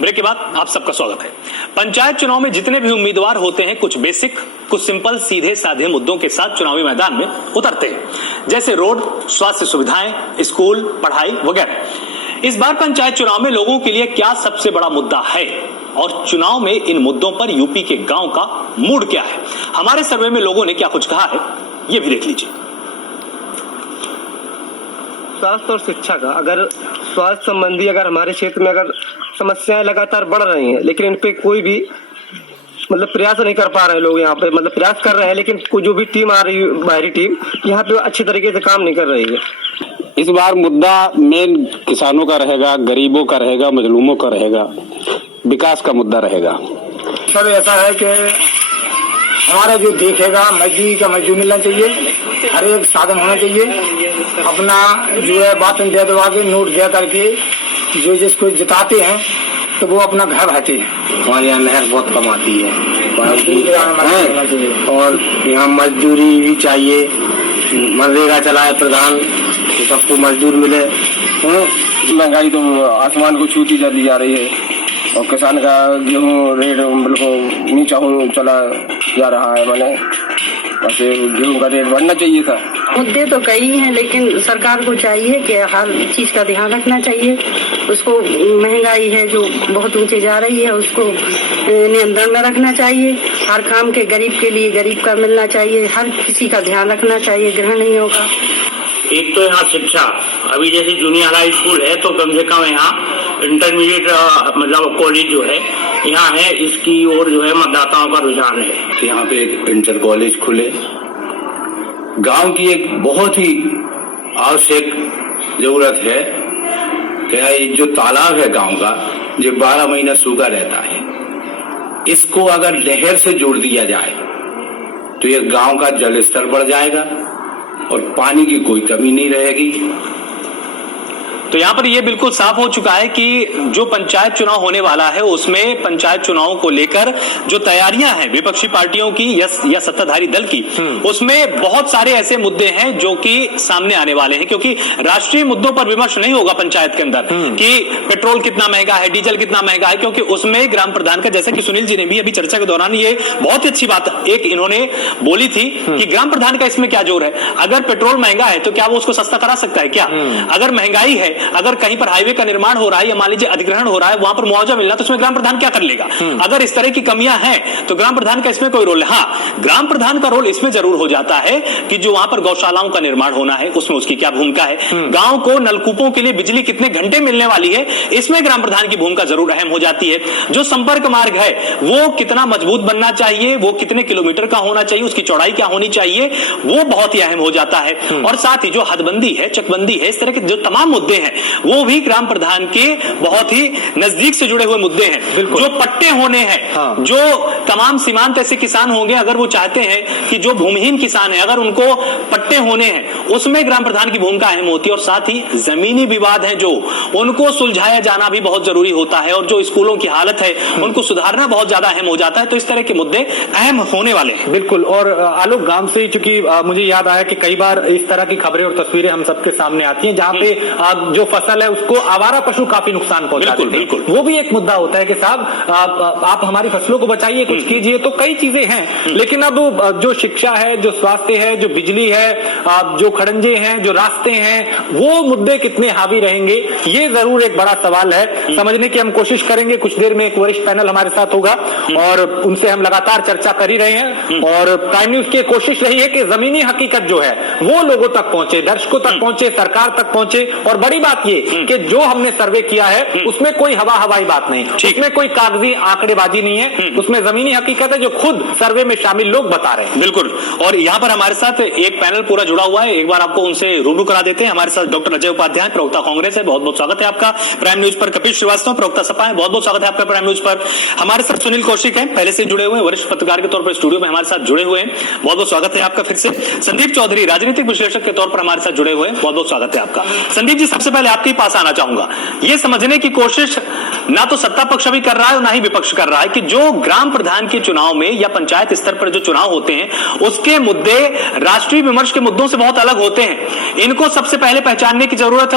Break के बाद आप सबका स्वागत है। पंचायत चुनाव में जितने भी उम्मीदवार होते हैं कुछ बेसिक, कुछ सिंपल, सीधे साधे मुद्दों के साथ चुनावी मैदान में उतरते हैं, जैसे रोड, स्वास्थ्य सुविधाएं, स्कूल, पढ़ाई वगैरह। इस बार पंचायत चुनाव में लोगों के लिए क्या सबसे बड़ा मुद्दा है और चुनाव में इन मुद्दों पर यूपी के गांव का मूड क्या है? हमारे सर्वे में लोगों ने क्या कुछ कहा है, ये भी देख लीजिए। स्वास्थ्य और शिक्षा का, अगर स्वास्थ्य संबंधी अगर हमारे क्षेत्र में अगर समस्याएं लगातार बढ़ रही हैं, लेकिन इन पे कोई भी प्रयास नहीं कर पा रहे हैं लोग। यहाँ पे प्रयास कर रहे हैं, लेकिन जो भी टीम आ रही है, बाहरी टीम, यहाँ पे अच्छी तरीके से काम नहीं कर रही है। इस बार मुद्दा मेन किसानों का रहेगा, गरीबों का रहेगा, मजलूमों का रहेगा, विकास का मुद्दा रहेगा। सर ऐसा है कि हमारा जो देखेगा मजदूरी का मजदूर मिलना चाहिए, हर एक साधन होना चाहिए। अपना जो है बातन दे दबा के नोट दे करके जो जिसको जिताते हैं तो वो अपना घर बहाते हैं। हमारे यहाँ नहर बहुत कम आती है और यहाँ मजदूरी भी चाहिए। मनरेगा चलाए प्रधान तो सबको मजदूर मिले। महंगाई तो आसमान को छूती चली जा रही है और किसान का गेहूँ रेट बिल्कुल नीचा हो चला जा रहा है। मैंने वैसे गेहूँ का रेट बढ़ना चाहिए था। मुद्दे तो कई हैं, लेकिन सरकार को चाहिए कि हर चीज का ध्यान रखना चाहिए। उसको महंगाई है जो बहुत ऊंचे जा रही है, उसको नियंत्रण में रखना चाहिए। हर काम के गरीब के लिए गरीब का मिलना चाहिए, हर किसी का ध्यान रखना चाहिए, गृहिणियों का। एक तो यहाँ शिक्षा, अभी जैसे जूनियर हाई स्कूल है तो कम से कम यहाँ इंटरमीडिएट कॉलेज जो है यहाँ है, इसकी ओर जो है मतदाताओं का रुझान है। यहाँ पे एक इंटर कॉलेज खुले। गांव की एक बहुत ही आवश्यक जरूरत है कि जो तालाब है गांव का, जो 12 महीना सूखा रहता है, इसको अगर नहर से जोड़ दिया जाए तो ये गांव का जल स्तर बढ़ जाएगा और पानी की कोई कमी नहीं रहेगी। तो यहाँ पर ये बिल्कुल साफ हो चुका है कि जो पंचायत चुनाव होने वाला है उसमें पंचायत चुनाव को लेकर जो तैयारियां हैं विपक्षी पार्टियों की या सत्ताधारी दल की, उसमें बहुत सारे ऐसे मुद्दे हैं जो कि सामने आने वाले हैं, क्योंकि राष्ट्रीय मुद्दों पर विमर्श नहीं होगा पंचायत के अंदर कि पेट्रोल कितना महंगा है, डीजल कितना महंगा है, क्योंकि उसमें ग्राम प्रधान का, जैसे कि सुनील जी ने भी अभी चर्चा के दौरान ये बहुत ही अच्छी बात एक इन्होंने बोली थी कि ग्राम प्रधान का इसमें क्या जोर है। अगर पेट्रोल महंगा है तो क्या वो उसको सस्ता करा सकता है क्या? अगर महंगाई है, अगर कहीं पर हाईवे का निर्माण हो रहा है या मान लीजिए अधिग्रहण हो रहा है, वहां पर मुआवजा मिलना, तो उसमें ग्राम प्रधान क्या कर लेगा? अगर इस तरह की कमियां हैं तो ग्राम प्रधान का इसमें कोई रोल है? हाँ, ग्राम प्रधान का रोल इसमें जरूर हो जाता है कि जो वहां पर गौशालाओं का निर्माण होना है उसमें उसकी क्या भूमिका है, गांव को नलकूपों के लिए बिजली कितने घंटे मिलने वाली है, इसमें ग्राम प्रधान की भूमिका जरूर अहम हो जाती है। जो संपर्क मार्ग है वो कितना मजबूत बनना चाहिए, वो कितने किलोमीटर का होना चाहिए, उसकी चौड़ाई क्या होनी चाहिए, वो बहुत ही अहम हो जाता है। और साथ ही जो हदबंदी है, चकबंदी है, इस तरह के जो तमाम मुद्दे हैं वो भी ग्राम प्रधान के बहुत ही नजदीक से जुड़े हुए मुद्दे हैं। जो पट्टे होने हैं, जो तमाम सीमांत ऐसे किसान होंगे, अगर वो चाहते हैं कि जो भूमिहीन किसान है अगर उनको पट्टे होने हैं, उसमें ग्राम प्रधान की भूमिका अहम होती है। और साथ ही जमीनी विवाद है जो, उनको सुलझाया जाना भी बहुत जरूरी होता है। और जो स्कूलों की हालत है उनको सुधारना बहुत ज्यादा अहम हो जाता है। तो इस तरह के मुद्दे अहम होने वाले हैं। बिल्कुल। और आलोक, गांव से चूंकि मुझे याद आया कि कई बार इस तरह की खबरें और तस्वीरें हम सबके सामने आती हैं जहां पे जो फसल है उसको आवारा पशु काफी नुकसान पहुंचाते हैं। बिल्कुल। वो भी एक मुद्दा होता है कि साहब आप हमारी फसलों को बचाइए, कुछ कीजिए। तो कई चीजें हैं, लेकिन अब जो शिक्षा है, जो स्वास्थ्य है, जो बिजली है, जो खड़ंजे हैं, जो रास्ते हैं, वो मुद्दे कितने हावी रहेंगे, ये जरूर एक बड़ा सवाल है। समझने की हम कोशिश करेंगे। कुछ देर में एक वरिष्ठ पैनल हमारे साथ होगा और उनसे हम लगातार चर्चा कर ही रहे हैं। और प्राइम न्यूज की कोशिश रही है कि जमीनी हकीकत जो है वो लोगों तक पहुंचे, दर्शकों तक पहुंचे, सरकार तक पहुंचे। और बड़ी बात ये कि जो हमने सर्वे किया है उसमें कोई हवाई बात नहीं, उसमें कोई कागजी आंकड़ेबाजी नहीं है, उसमें जमीनी हकीकत है जो खुद सर्वे में शामिल लोग बता रहे हैं। बिल्कुल। और यहाँ पर हमारे साथ एक पैनल पूरा जुड़ा हुआ है, एक बार आपको उनसे रूबरू करा देते हैं। हमारे साथ डॉक्टर अजय उपाध्याय, प्रवक्ता कांग्रेस है, बहुत बहुत स्वागत है आपका प्राइम न्यूज पर। कपिल श्रीवास्तव, प्रवक्ता सपा है, बहुत बहुत स्वागत है आपका प्राइम न्यूज पर। हमारे साथ सुनील कौशिक है, पहले से जुड़े हुए, वरिष्ठ पत्रकार के तौर पर स्टूडियो में हमारे साथ जुड़े हुए हैं, बहुत बहुत स्वागत है आपका फिर से। संदीप चौधरी, राजनीतिक विश्लेषक के तौर पर हमारे साथ जुड़े हुए हैं, बहुत बहुत स्वागत है आपका। संदीप जी, सबसे पहले आपके पास आना चाहूंगा, ये समझने की कोशिश ना तो सत्ता पक्ष अभी कर रहा है और ना ही विपक्ष कर रहा है कि जो ग्राम प्रधान के चुनाव में या पंचायत स्तर पर जो चुनाव होते हैं उसके मुद्दे राष्ट्रीय विमर्श के मुद्दों से बहुत अलग होते हैं। इनको सबसे पहले पहचानने की जरूरत है।